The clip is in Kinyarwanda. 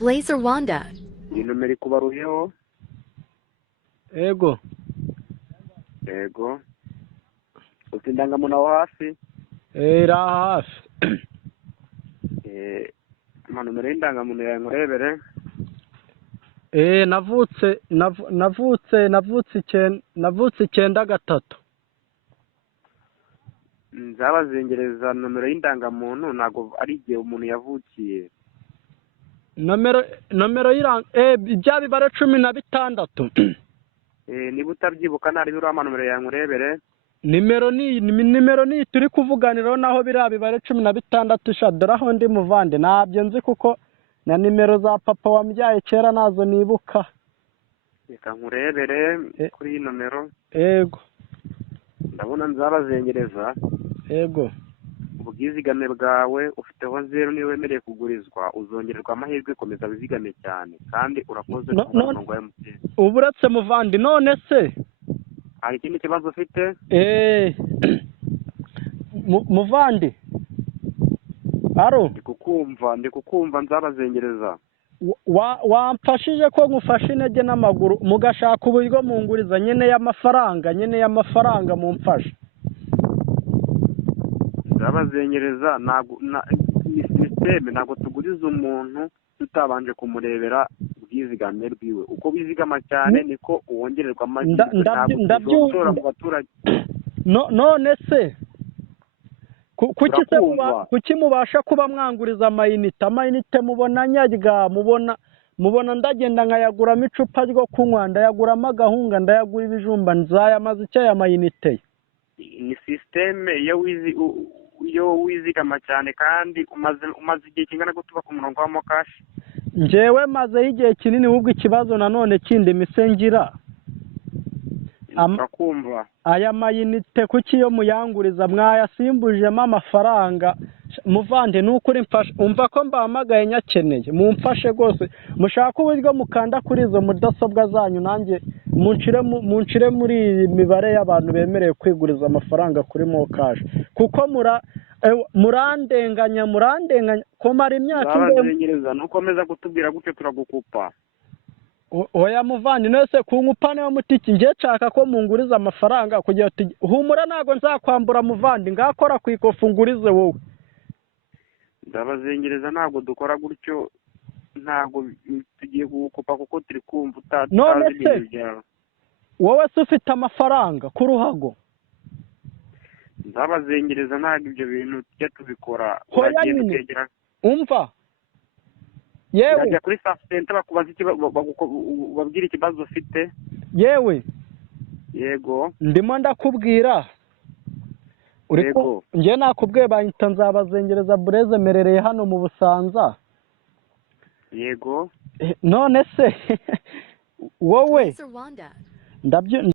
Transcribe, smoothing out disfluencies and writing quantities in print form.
Blazer Wanda. iyi nomero ikubaruyeho. Ego. Yego. Ufite indangamuntu aho hafi? Ira hafi. Nomero y'indangamuntu yawe nkurebere. Navutse 93. Nzabazengereza nomero y'indangamuntu ntabwo ari igihe umuntu yavukiye. Nomero ibya bibare 16. Niba utabyibuka nari biriho amanomero yawe nkurebere. Nimero ni turi kuvuganiraho naho biriya bibare 16 shadora aho ndi muvande nabyo nzi kuko na nimero za papa wambyaye kera nazo nibuka. Reka nkurebere kuri iyi nomero. Ego. Ndabona nzabazengereza. Ego. Ubwizigame bwawe ufiteho 0 niwe wemereye kugurizwa uzongererwa amahirwe komeza wizigame cyane kandi urakoze ku murongo wa MTN. Uburetse muvandi none se hari ikindi kibazo ufite? Muvandi. Aro. Ndikukumva nzabazengereza. Wamfashije ko ngufashe intege n'amaguru mugashaka uburyo munguriza nyene y'amafaranga mumfashe. Nzabazengereza ni systeme ntabwo tuguriza umuntu tutabanje kumurebera ubwizigame bwiwe. Uko bizigama cyane niko uwongererwa amahirwe. Ndabyumva mu baturage. None se kuki mubasha kuba mwanguriza amayinite mubona nyarya mubona ndagenda nkayaguramo icupa ryo kunywa ndayaguramo agahunga ndayagura ibijumba nzayamaze icyo aya mayinite. Ni systeme iyo wizigama cyane kandi umaze igihe kingana ko tuba ku murongo wa mokashi. Njyewe mazeho igihe kinini ahubwo ikibazo nanone kindi misengira. Ndakumva. Aya mayinite kuki iyo muyanguriza mwayasimbujemo amafaranga muvande nukuri mfasha umva ko mbahamagaye nyakeneye mumfashe rwose mushaka uburyo mukanda kuri izo mudasobwa zanyu nanjye munshire muri mibare y'abantu bemereye kwiguriza amafaranga kuri mokashi kuko murandenganya ko mara imyaka indezengereza nukomeza kutubwira gutyo turagukupa. Oya muvandi nese kunkupane wa mutiki ngiye nshaka ko munguriza amafaranga kugira ati humura nago nzakwambura muvandi ngakora kwikofu ngurize wowe. Ndabazengereza ntabwo dukora gutyo ntabwo tugiye gukupa kuko turi kumva utazi ibintu byawe. Wowe se ufite amafaranga ku ruhago? Ndabazengereza ntabwo ibyo bintu tujya tubikora. Umva yewe ajya kuri staff center bakubaza babwira ikibazo ufite. Yewe yego ndimo ndakubwira uriko ngiye nakubwiye bahita nzabazengereza bureze merereye hano mu Busanza. Yego none se wowe ndabyo